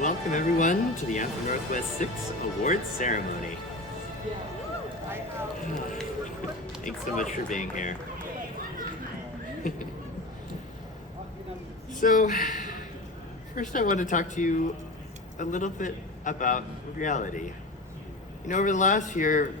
Welcome everyone to the Anthro Northwest 6 Awards Ceremony. Thanks so much for being here. So, first I want to talk to you a little bit about reality. You know, over the last year,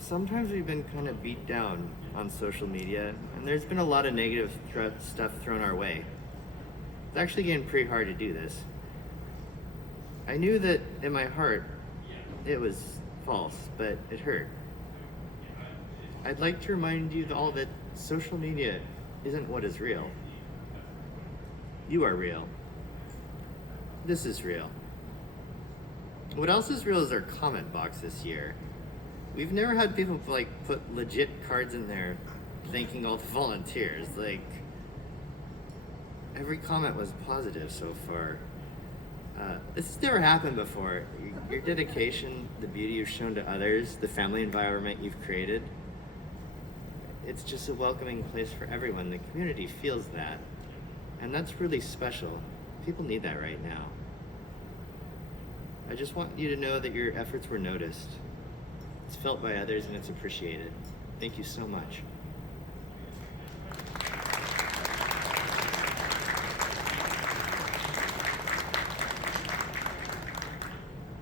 sometimes we've been kind of beat down on social media, and there's been a lot of negative stuff thrown our way. It's actually getting pretty hard to do this. I knew that in my heart it was false, but it hurt. I'd like to remind you all that social media isn't what is real. You are real. This is real. What else is real is our comment box this year. We've never had people put legit cards in there thanking all the volunteers. Every comment was positive so far. This has never happened before. Your dedication, the beauty you've shown to others, the family environment you've created, it's just a welcoming place for everyone. The community feels that. And that's really special. People need that right now. I just want you to know that your efforts were noticed. It's felt by others and it's appreciated. Thank you so much.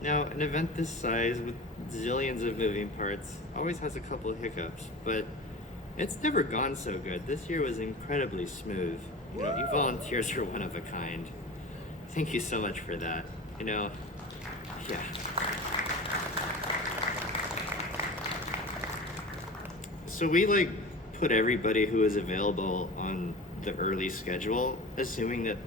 Now, an event this size with zillions of moving parts always has a couple of hiccups, but it's never gone so good. This year was incredibly smooth. You know, you volunteers are one of a kind. Thank you so much for that. Yeah. So we put everybody who was available on the early schedule, assuming that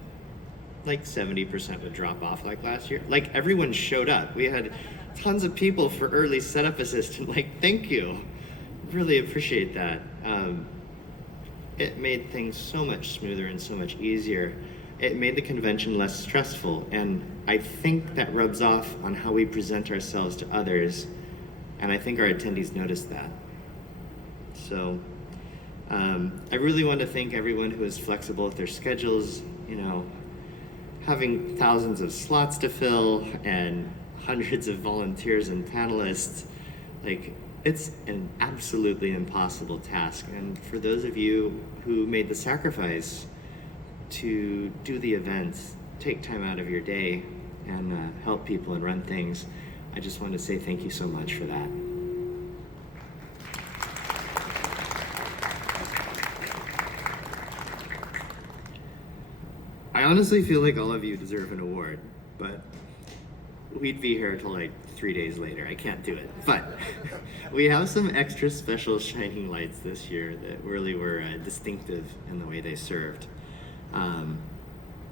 70% would drop off like last year. Everyone showed up. We had tons of people for early setup assistant. Thank you. Really appreciate that. It made things so much smoother and so much easier. It made the convention less stressful, and I think that rubs off on how we present ourselves to others, and I think our attendees noticed that. So I really want to thank everyone who is flexible with their schedules, having thousands of slots to fill and hundreds of volunteers and panelists. It's an absolutely impossible task. And for those of you who made the sacrifice to do the events, take time out of your day and help people and run things, I just want to say thank you so much for that. I honestly feel like all of you deserve an award, but we'd be here till 3 days later. I can't do it. But we have some extra special shining lights this year that really were distinctive in the way they served.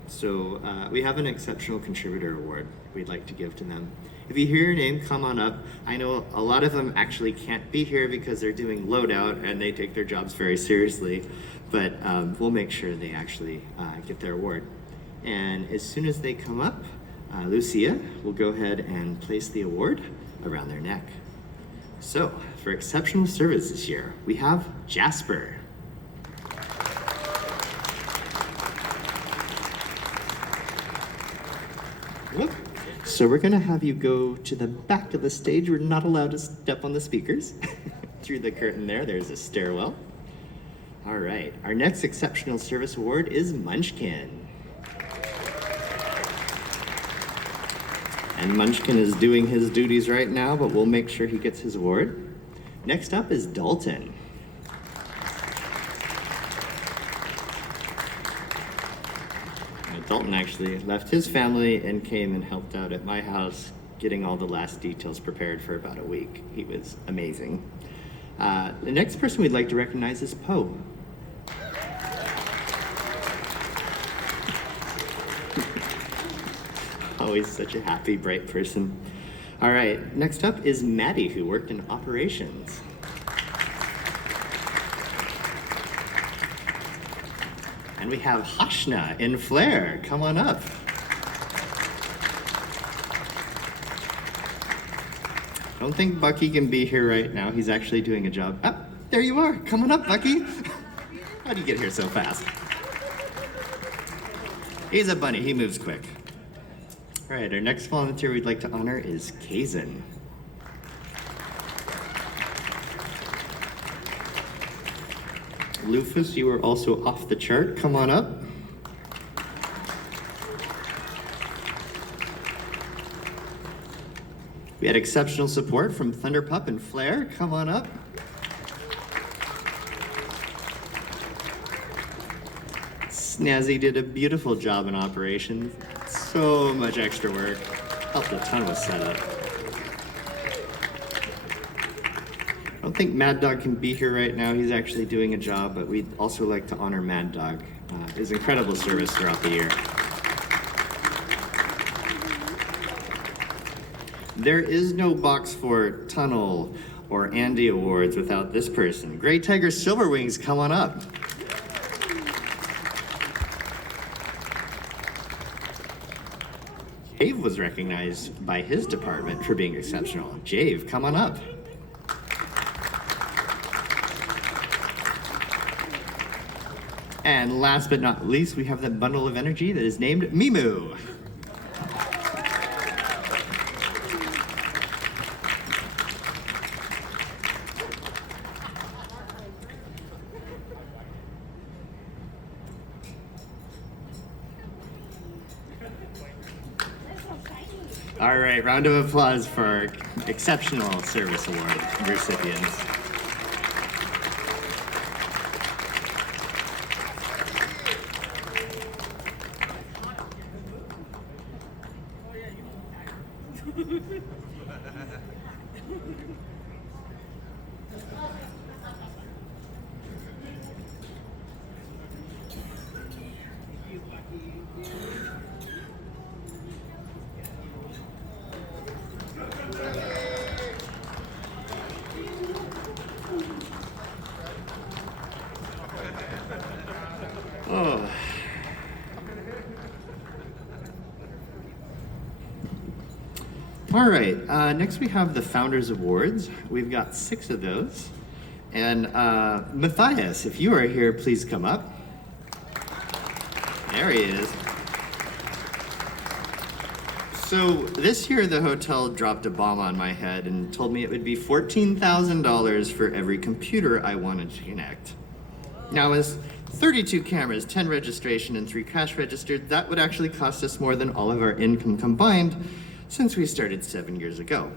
So we have an Exceptional Contributor Award we'd like to give to them. If you hear your name, come on up. I know a lot of them actually can't be here because they're doing loadout and they take their jobs very seriously, but we'll make sure they actually get their award. And as soon as they come up, Lucia will go ahead and place the award around their neck. So, for exceptional service this year, we have Jasper. Whoop. So we're gonna have you go to the back of the stage. We're not allowed to step on the speakers. Through the curtain there's a stairwell. All right, our next exceptional service award is Munchkin. And Munchkin is doing his duties right now, but we'll make sure he gets his award. Next up is Dalton. Dalton actually left his family and came and helped out at my house, getting all the last details prepared for about a week. He was amazing. The next person we'd like to recognize is Poe. Always such a happy, bright person. All right, next up is Maddie, who worked in operations. And we have Hashna in Flair. Come on up. I don't think Bucky can be here right now. He's actually doing a job. Ah, there you are. Come on up, Bucky. How'd you get here so fast? He's a bunny. He moves quick. All right, our next volunteer we'd like to honor is Kazan. Lufus, you are also off the chart. Come on up. We had exceptional support from Thunderpup and Flare. Come on up. Snazzy did a beautiful job in operations. So much extra work. Helped a ton with setup. I don't think Mad Dog can be here right now. He's actually doing a job, but we'd also like to honor Mad Dog. His incredible service throughout the year. There is no box for Tunnel or Andy Awards without this person. Grey Tiger Silverwings, come on up. Jave was recognized by his department for being exceptional. Jave, come on up. And last but not least, we have that bundle of energy that is named Mimu. All right, round of applause for our Exceptional Service Award recipients. Oh. All right, next we have the Founders Awards. We've got 6 of those. And Matthias, if you are here, please come up. There he is. So this year the hotel dropped a bomb on my head and told me it would be $14,000 for every computer I wanted to connect. Now, as 32 cameras, 10 registration, and 3 cash registered, that would actually cost us more than all of our income combined since we started 7 years ago.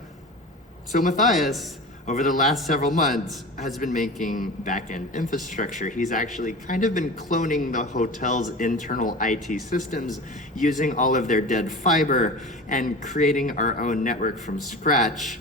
So Matthias, over the last several months, has been making back-end infrastructure. He's actually kind of been cloning the hotel's internal IT systems, using all of their dead fiber, and creating our own network from scratch.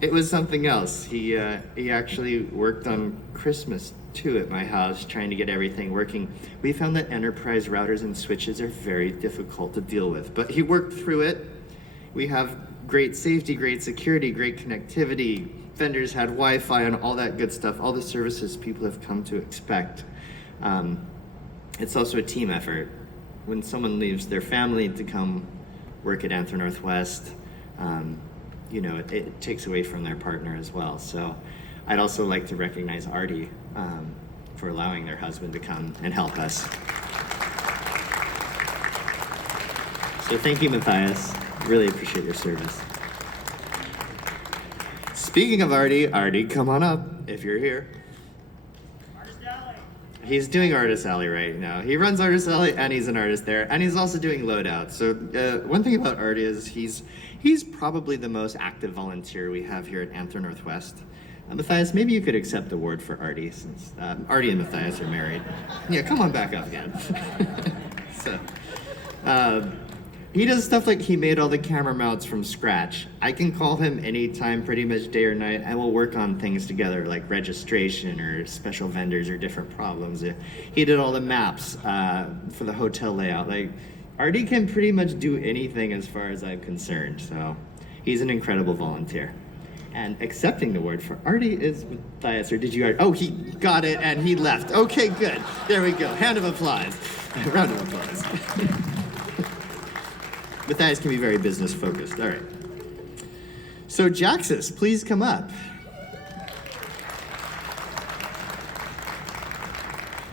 It was something else. He actually worked on Christmas too at my house, trying to get everything working. We found that enterprise routers and switches are very difficult to deal with, but he worked through it. We have great safety, great security, great connectivity. Vendors had Wi-Fi and all that good stuff, all the services people have come to expect. It's also a team effort. When someone leaves their family to come work at Anthro Northwest, it takes away from their partner as well. So I'd also like to recognize Artie for allowing their husband to come and help us. So thank you, Matthias. Really appreciate your service. Speaking of Artie, come on up if you're here. He's doing Artist Alley right now. He runs Artist Alley and he's an artist there, and he's also doing loadout. So one thing about Artie is he's probably the most active volunteer we have here at Anthro Northwest. Matthias, maybe you could accept the award for Artie, since Artie and Matthias are married. Yeah, come on back up again. He does stuff like he made all the camera mounts from scratch. I can call him anytime, pretty much day or night, and we'll work on things together, like registration or special vendors or different problems. He did all the maps for the hotel layout. Like, Artie can pretty much do anything as far as I'm concerned, so he's an incredible volunteer. And accepting the award for Artie is Matthias, or did you already? Oh, he got it and he left. Okay, good. There we go. Hand of applause. Round of applause. Matthias can be very business focused. All right. So Jaxus, please come up.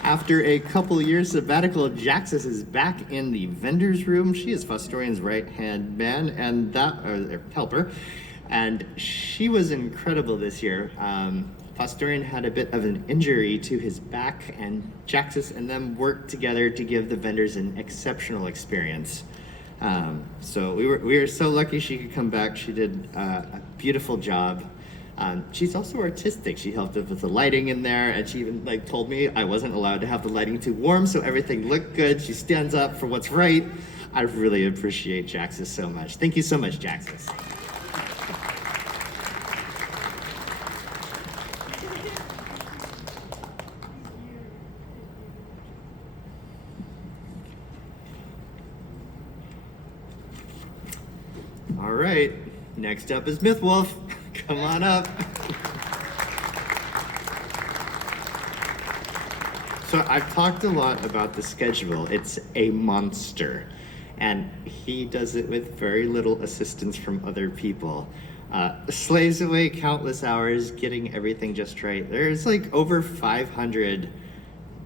After a couple years sabbatical, Jaxis is back in the vendor's room. She is Fostorian's right-hand man and or helper, and she was incredible this year. Fostorian had a bit of an injury to his back, and Jaxis and them worked together to give the vendors an exceptional experience. So we were so lucky she could come back. She did a beautiful job. She's also artistic. She helped us with the lighting in there, and she even told me I wasn't allowed to have the lighting too warm, so everything looked good. She stands up for what's right. I really appreciate Jaxis so much. Thank you so much, Jaxis. All right, next up is Mythwolf. Come on up. So I've talked a lot about the schedule. It's a monster, and he does it with very little assistance from other people. Slaves away countless hours getting everything just right. There's over 500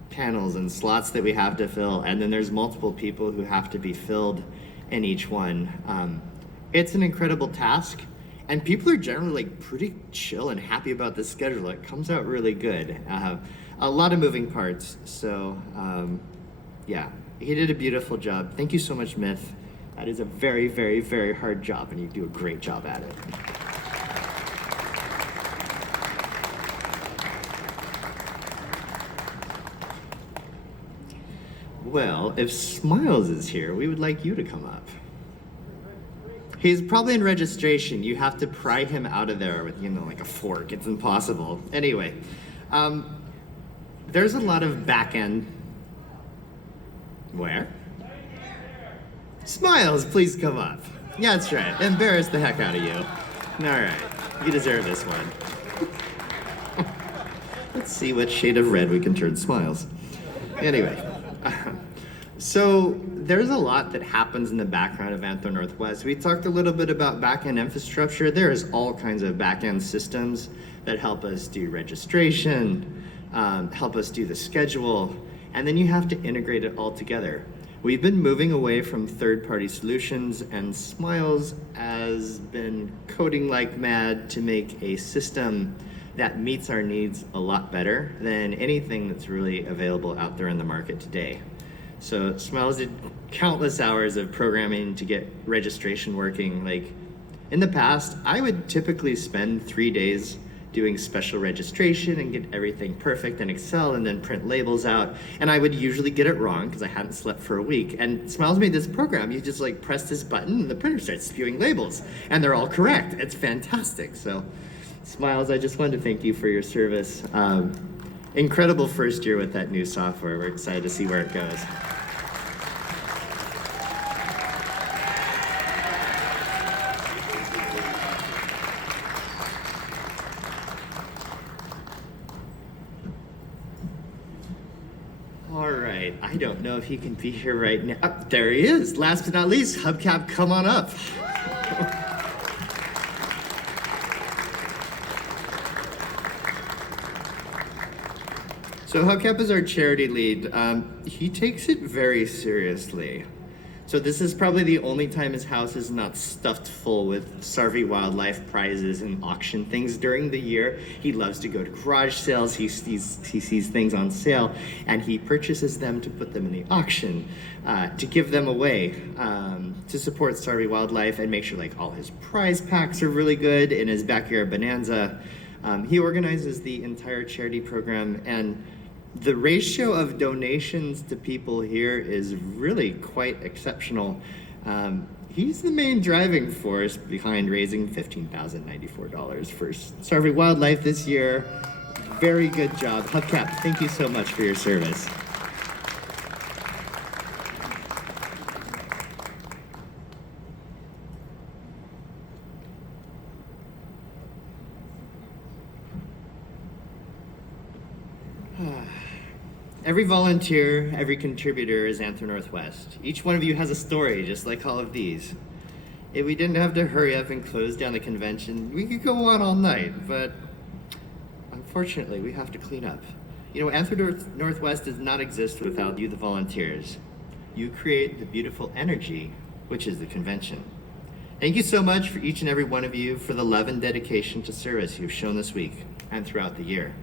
panels and slots that we have to fill, and then there's multiple people who have to be filled in each one. It's an incredible task, and people are generally pretty chill and happy about the schedule. It comes out really good. A lot of moving parts, so yeah, he did a beautiful job. Thank you so much, Myth. That is a very, very, very hard job, and you do a great job at it. Well, if Smiles is here, we would like you to come up. He's probably in registration. You have to pry him out of there with, a fork. It's impossible. Anyway, there's a lot of back end. Where? Smiles, please come up. Yeah, that's right. Embarrass the heck out of you. All right, you deserve this one. Let's see what shade of red we can turn Smiles. Anyway. So there's a lot that happens in the background of Anthro Northwest. We talked a little bit about back-end infrastructure. There's all kinds of back-end systems that help us do registration, help us do the schedule, and then you have to integrate it all together. We've been moving away from third-party solutions, and Smiles has been coding like mad to make a system that meets our needs a lot better than anything that's really available out there in the market today. So Smiles did countless hours of programming to get registration working. In the past, I would typically spend 3 days doing special registration and get everything perfect in Excel and then print labels out. And I would usually get it wrong because I hadn't slept for a week. And Smiles made this program. You just press this button and the printer starts spewing labels. And they're all correct. It's fantastic. So Smiles, I just wanted to thank you for your service. Incredible first year with that new software. We're excited to see where it goes. All right, I don't know if he can be here right now. Oh, there he is. Last but not least, Hubcap, come on up. So Hubcap is our charity lead. He takes it very seriously. So this is probably the only time his house is not stuffed full with Sarvey Wildlife prizes and auction things during the year. He loves to go to garage sales. He sees things on sale, and he purchases them to put them in the auction, to give them away, to support Sarvey Wildlife and make sure all his prize packs are really good in his backyard bonanza. He organizes the entire charity program, and the ratio of donations to people here is really quite exceptional. He's the main driving force behind raising $15,094 for Sarvey Wildlife this year. Very good job. Hubcap, thank you so much for your service. Every volunteer, every contributor is Anthro Northwest. Each one of you has a story, just like all of these. If we didn't have to hurry up and close down the convention, we could go on all night, but unfortunately, we have to clean up. You know, Anthro Northwest does not exist without you, the volunteers. You create the beautiful energy, which is the convention. Thank you so much for each and every one of you for the love and dedication to service you've shown this week and throughout the year.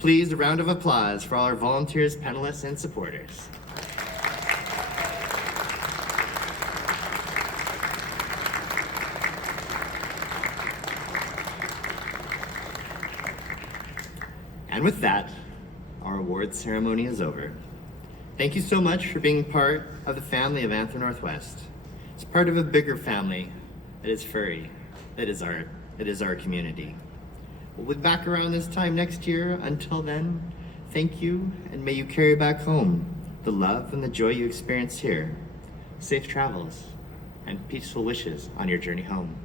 Please, a round of applause for all our volunteers, panelists, and supporters. And with that, our awards ceremony is over. Thank you so much for being part of the family of Anthro Northwest. It's part of a bigger family that is furry, that is our community. We'll be back around this time next year. Until then, thank you, and may you carry back home the love and the joy you experienced here. Safe travels and peaceful wishes on your journey home.